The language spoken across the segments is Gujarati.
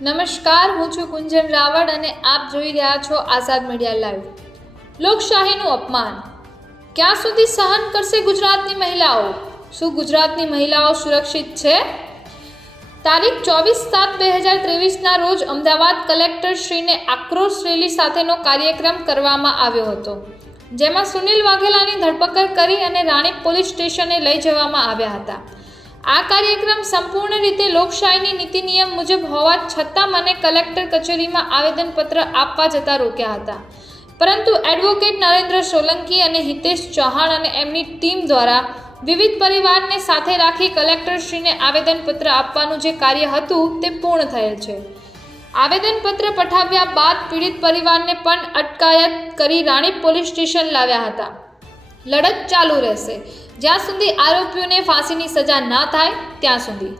નમસ્કાર, હું છું કુંજન રાવળ અને આપ જોઈ રહ્યા છો આઝાદ મીડિયા લાઈવ। લોકશાહીનું અપમાન ક્યાં સુધી સહન કરશે ગુજરાતની મહિલાઓ? શું ગુજરાતની મહિલાઓ સુરક્ષિત છે? તારીખ 24/7/2023ના રોજ અમદાવાદ કલેક્ટર શ્રીને આક્રોશ રેલી સાથેનો કાર્યક્રમ કરવામાં આવ્યો હતો, જેમાં સુનિલ વાઘેલાની ધરપકડ કરી અને રાણીપ પોલીસ સ્ટેશને લઈ જવામાં આવ્યા હતા। આ કાર્યક્રમ સંપૂર્ણ રીતે લોકશાહીની નીતિ નિયમ મુજબ હોવા છતાં મને કલેક્ટર કચેરીમાં આવેદનપત્ર આપવા જતાં રોક્યા હતા, પરંતુ એડવોકેટ નરેન્દ્ર સોલંકી અને હિતેશ ચૌહાણ અને એમની ટીમ દ્વારા વિવિધ પરિવારને સાથે રાખી કલેક્ટરશ્રીને આવેદનપત્ર આપવાનું જે કાર્ય હતું તે પૂર્ણ થયેલ છે। આવેદનપત્ર પઠાવ્યા બાદ પીડિત પરિવારને પણ અટકાયત કરી રાણીપ પોલીસ સ્ટેશન લાવ્યા હતા। લડત ચાલુ રહેશે જ્યાં સુધી આરોપીઓને ફાંસીની સજા ના થાય ત્યાં સુધી।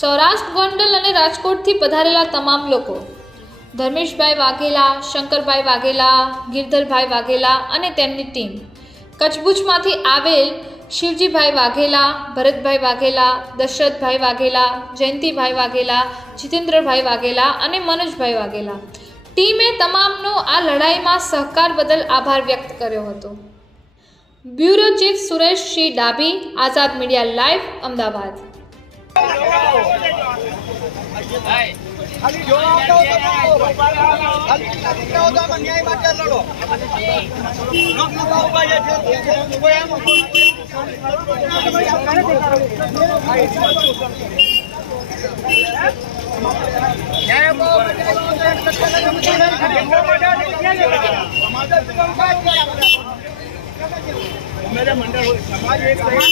સૌરાષ્ટ્ર, ગોંડલ અને રાજકોટથી પધારેલા તમામ લોકો, ધર્મેશભાઈ વાઘેલા, શંકરભાઈ વાઘેલા, ગિરધરભાઈ વાઘેલા અને તેમની ટીમ, કચ્છભુજમાંથી આવેલ શિવજીભાઈ વાઘેલા, ભરતભાઈ વાઘેલા, દશરથભાઈ વાઘેલા, જયંતિભાઈ વાઘેલા, જીતેન્દ્રભાઈ વાઘેલા અને મનોજભાઈ વાઘેલા ટીમે તમામનો આ લડાઈમાં સહકાર બદલ આભાર વ્યક્ત કર્યો હતો। બ્યુરો ચીફ સુરેશ સિંહ ડાભી, આઝાદ મીડિયા લાઈવ, અમદાવાદ। मेरे मंडल समाज एक भेगा